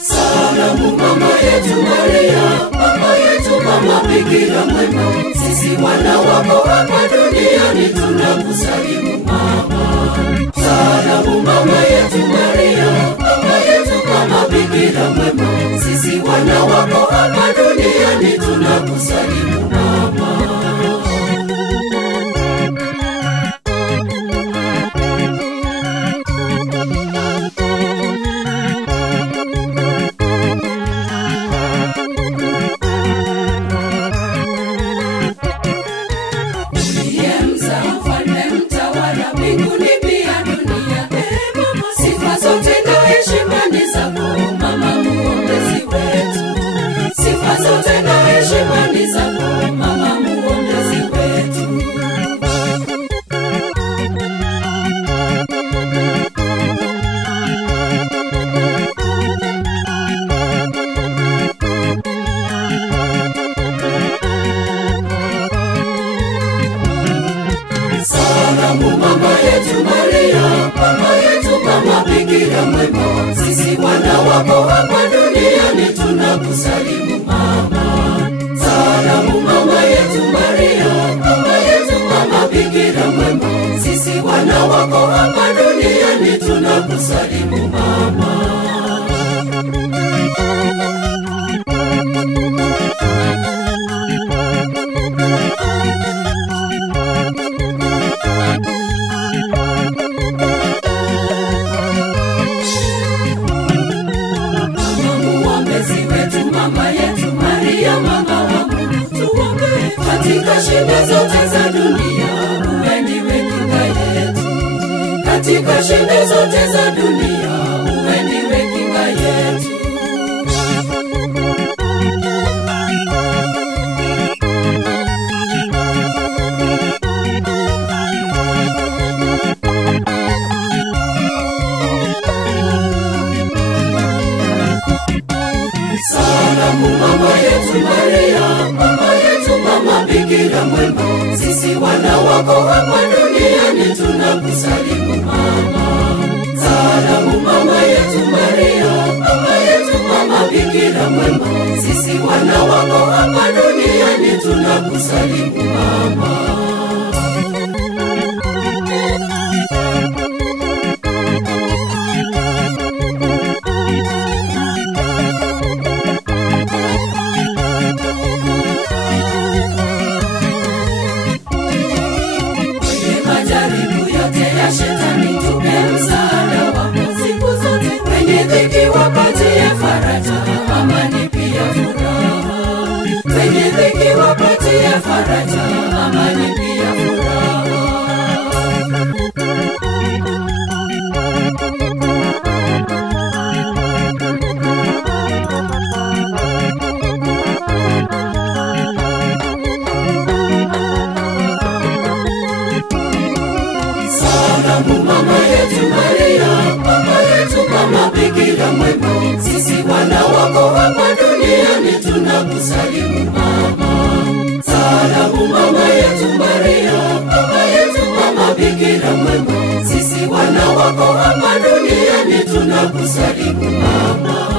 Salamu mama yetu Maria, mama yetu mama Bikira mwema, sisi wana wako hapa duniani tunakusalimu mama. Salamu mama yetu Maria, mama yetu mama Bikira mwema, sisi wana wako hapa duniani tunakusalimu mama. Mbinguni pia dunia, sifa zote na heshima ni zako mama muombezi wetu. Sifa zote na heshima ni zako mama muombezi wetu. Salamu mama yetu Maria, mama yetu mama Bikira mwema, sisi wana wako hapa duniani tunakusalimu mama. Salamu mama yetu Maria, mama yetu mama Bikira mwema, sisi wana wako hapa duniani tunakusalimu mama. Mama yetu Maria, mama wa Mungu, tuombe katika shida zote za dunia, uwe ndiwe kinga yetu. Katika shida zote za dunia, uwe ndiwe kinga yetu. Salamu mama yetu Maria, mama yetu mama Bikira mwema, sisi wana wako hapa duniani tunakusalimu mama. Salamu mama yetu Maria, mama yetu mama Bikira mwema, sisi wana wako hapa duniani tunakusalimu mama. Shetani tupe msaada wako siku zote, wenye dhiki wapatie faraja, amani pia furaha. Wenye dhiki wapatie faraja, amani pia furaha. Salamu mama yetu Maria, mama yetu mama Bikira mwema, sisi wana wako hapa duniani tunakusalimu mama. Salamu mama yetu Maria, mama yetu mama Bikira mwema, sisi wana wako hapa duniani tunakusalimu mama.